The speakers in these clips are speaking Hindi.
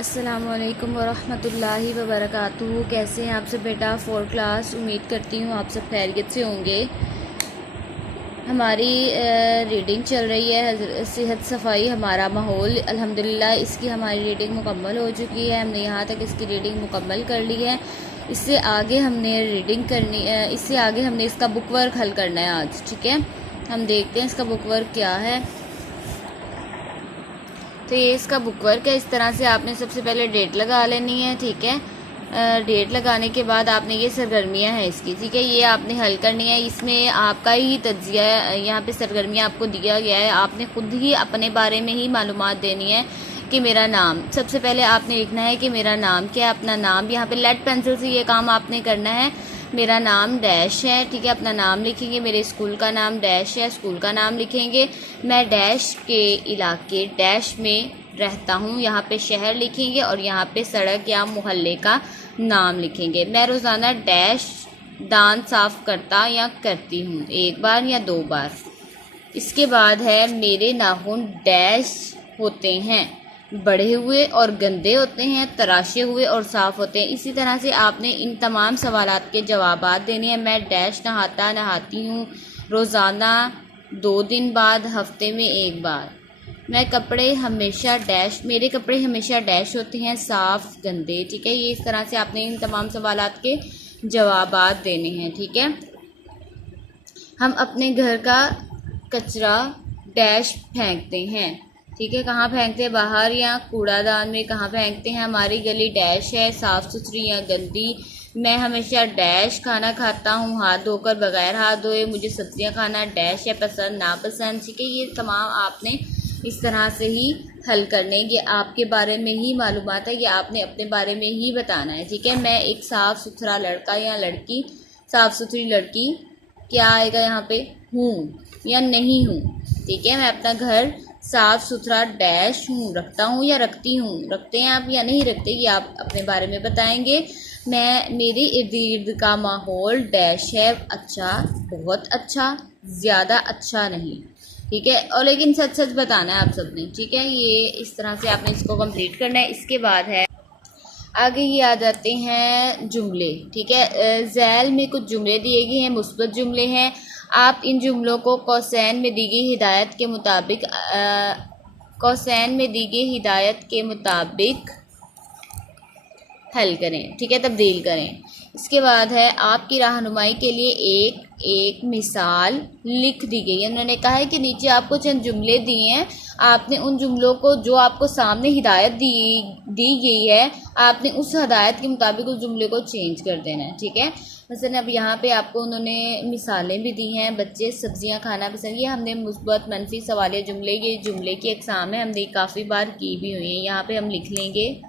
अस्सलामुअलैकुम वरहमतुल्लाहि वबरकातुहू। कैसे हैं आप सब बेटा? 4 क्लास। उम्मीद करती हूँ आप सब खैरियत से होंगे। हमारी रीडिंग चल रही है सेहत सफाई हमारा माहौल। अल्हम्दुलिल्लाह इसकी हमारी रीडिंग मुकम्मल हो चुकी है। हमने यहाँ तक इसकी रीडिंग मुकम्मल कर ली है। इससे आगे हमने रीडिंग करनी इससे आगे हमने इसका बुक वर्क हल करना है आज। ठीक है, हम देखते हैं इसका बुक वर्क क्या है। तो ये इसका बुक वर्क है। इस तरह से आपने सबसे पहले डेट लगा लेनी है। ठीक है, डेट लगाने के बाद आपने ये सरगर्मियाँ हैं इसकी, ठीक है, ये आपने हल करनी है। इसमें आपका ही तज्जिया है, यहाँ पे सरगर्मियाँ आपको दिया गया है। आपने खुद ही अपने बारे में ही मालूमात देनी है कि मेरा नाम, सबसे पहले आपने लिखना है कि मेरा नाम क्या है। अपना नाम यहाँ पे लेड पेंसिल से ये काम आपने करना है। मेरा नाम डैश है, ठीक है, अपना नाम लिखेंगे। मेरे स्कूल का नाम डैश है, स्कूल का नाम लिखेंगे। मैं डैश के इलाके डैश में रहता हूँ, यहाँ पे शहर लिखेंगे और यहाँ पे सड़क या मोहल्ले का नाम लिखेंगे। मैं रोज़ाना डैश दांत साफ़ करता या करती हूँ, 1 बार या 2 बार। इसके बाद है मेरे नाखून डैश होते हैं, बढ़े हुए और गंदे होते हैं, तराशे हुए और साफ़ होते हैं। इसी तरह से आपने इन तमाम सवालात के जवाबात देने हैं। मैं डैश नहाती हूँ रोज़ाना 2 दिन बाद, हफ्ते में 1 बार। मैं कपड़े हमेशा डैश, मेरे कपड़े हमेशा डैश होते हैं, साफ़ गंदे। ठीक है, ये इस तरह से आपने इन तमाम सवालात के जवाबात देने हैं। ठीक है, हम अपने घर का कचरा डैश फेंकते हैं। ठीक है, कहाँ फेंकते हैं? बाहर या कूड़ादान में। कहाँ फेंकते हैं? हमारी गली डैश है, साफ़ सुथरी या गंदी। मैं हमेशा डैश खाना खाता हूँ हाथ धोकर, बगैर हाथ धोए। मुझे सब्जियाँ खाना डैश है पसंद, नापसंद। ठीक है, ये तमाम आपने इस तरह से ही हल करने। ये आपके बारे में ही मालूमात है, ये आपने अपने बारे में ही बताना है। ठीक है, मैं एक साफ़ सुथरा लड़का या लड़की, साफ़ सुथरी लड़की, क्या आएगा यहाँ पे? हूँ या नहीं हूँ। ठीक है, मैं अपना घर साफ़ सुथरा डैश हूँ, रखता हूँ या रखती हूँ। रखते हैं आप या नहीं रखते, ये आप अपने बारे में बताएंगे। मैं, मेरे इर्द गिर्द का माहौल डैश है, अच्छा, बहुत अच्छा, ज़्यादा अच्छा नहीं। ठीक है, और लेकिन सच सच बताना है आप सबने। ठीक है, ये इस तरह से आपने इसको कंप्लीट करना है। इसके बाद है आगे ये आ जाते हैं जुमले। ठीक है, ज़ैल में कुछ जुमले दिए गए हैं, मुस्बत जुमले हैं। आप इन जुमलों को कौसैन में दी गई हिदायत के मुताबिक कौसैन में दी गई हिदायत के मुताबिक हल करें। ठीक है, तब्दील करें। इसके बाद है आपकी रहनुमाई के लिए एक मिसाल लिख दी गई है। उन्होंने कहा है कि नीचे आपको चंद जुमले दिए हैं, आपने उन जुमलों को, जो आपको सामने हिदायत दी गई है, आपने उस हिदायत के मुताबिक उस जुमले को चेंज कर देना है। ठीक है, मसलन अब यहाँ पे आपको उन्होंने मिसालें भी दी हैं। बच्चे सब्जियाँ खाना पसंद, ये हमने मुस्बत मनफी सवालिया जुमले, ये जुमले की अक़साम है, हमने काफ़ी बार की भी हुई है। यहाँ पे हम लिख लेंगे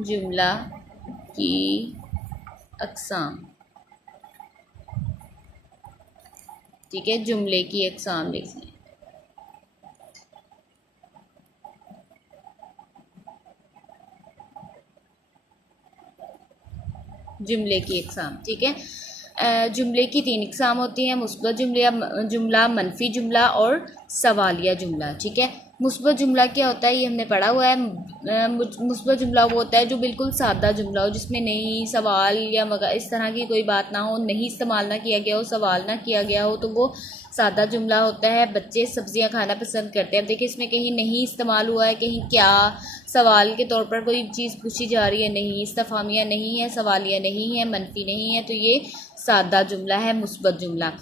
जुमला की अक़साम। ठीक है, जुमले की अक़साम लिख लें। जुमले की अक़साम। ठीक है, जुमले की 3 अक़साम होती हैं, मुस्बत जुमला, मनफी जुमला और सवालिया जुमला। ठीक है, मुस्बत जुमला क्या होता है, ये हमने पढ़ा हुआ है। मुस्बत जुमला वो होता है जो बिल्कुल सादा जुमला हो, जिसमें नहीं, सवाल या मगर इस तरह की कोई बात ना हो, नहीं इस्तेमाल ना किया गया हो, सवाल ना किया गया हो, तो वो सादा जुमला होता है। बच्चे सब्जियां खाना पसंद करते हैं। अब देखिए, इसमें कहीं नहीं इस्तेमाल हुआ है, कहीं क्या सवाल के तौर पर कोई चीज़ पूछी जा रही है, नहीं, इस्तफामिया नहीं है, सवालिया नहीं है, मनफी नहीं है, तो ये सादा जुमला है, मुस्बत जुमला।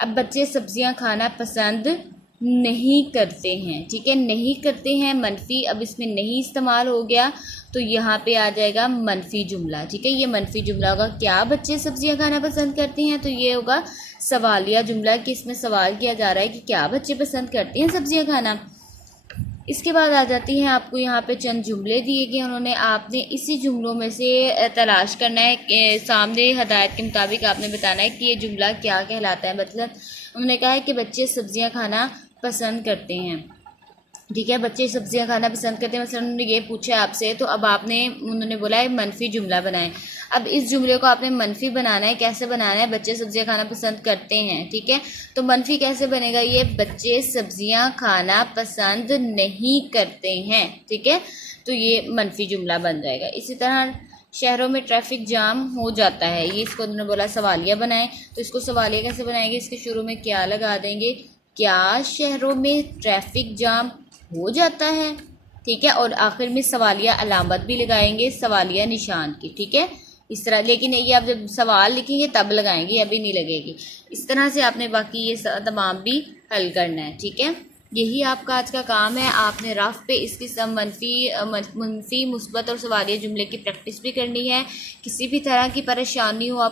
अब बच्चे सब्जियां खाना पसंद नहीं करते हैं। ठीक है, नहीं करते हैं मनफी, अब इसमें नहीं इस्तेमाल हो गया तो यहाँ पे आ जाएगा मनफी जुमला। ठीक है, ये मनफी जुमला होगा। क्या बच्चे सब्जियां खाना पसंद करते हैं, तो ये होगा सवालिया जुमला, कि इसमें सवाल किया जा रहा है कि क्या बच्चे पसंद करते हैं सब्जियां खाना। इसके बाद आ जाती हैं, आपको यहाँ पे चंद जुमले दिए गए, उन्होंने, आपने इसी जुमलों में से तलाश करना है कि सामने हदायत के मुताबिक आपने बताना है कि ये जुमला क्या कहलाता है। मतलब उन्होंने कहा है कि बच्चे सब्जियां खाना पसंद करते हैं। ठीक है, बच्चे सब्जियां खाना पसंद करते हैं, मतलब उन्होंने ये पूछा आपसे, तो अब आपने, उन्होंने बोला है मनफी जुमला बनाएं। अब इस जुमले को आपने मनफी बनाना है। कैसे बनाना है? बच्चे सब्जियां खाना पसंद करते हैं, ठीक है। तो मनफी कैसे बनेगा? ये बच्चे सब्जियां खाना पसंद नहीं करते हैं, ठीक है। तो ये मनफी जुमला बन जाएगा। इसी तरह शहरों में ट्रैफिक जाम हो जाता है, ये इसको उन्होंने बोला सवालिया बनाएं। तो इसको सवालिया कैसे बनाएंगे? इसके शुरू में क्या लगा देंगे? क्या शहरों में ट्रैफिक जाम हो जाता है, ठीक है। और आखिर में सवालिया अलामत भी लगाएंगे, सवालिया निशान की, ठीक है। इस तरह, लेकिन ये आप जब सवाल लिखेंगे तब लगाएंगे, अभी नहीं लगेगी। इस तरह से आपने बाकी ये तमाम भी हल करना है, ठीक है। यही आपका आज का काम है। आपने रफ पे इसकी सब मनफी, मुस्बत और सवालिया जुमले की प्रैक्टिस भी करनी है। किसी भी तरह की परेशानी हो आप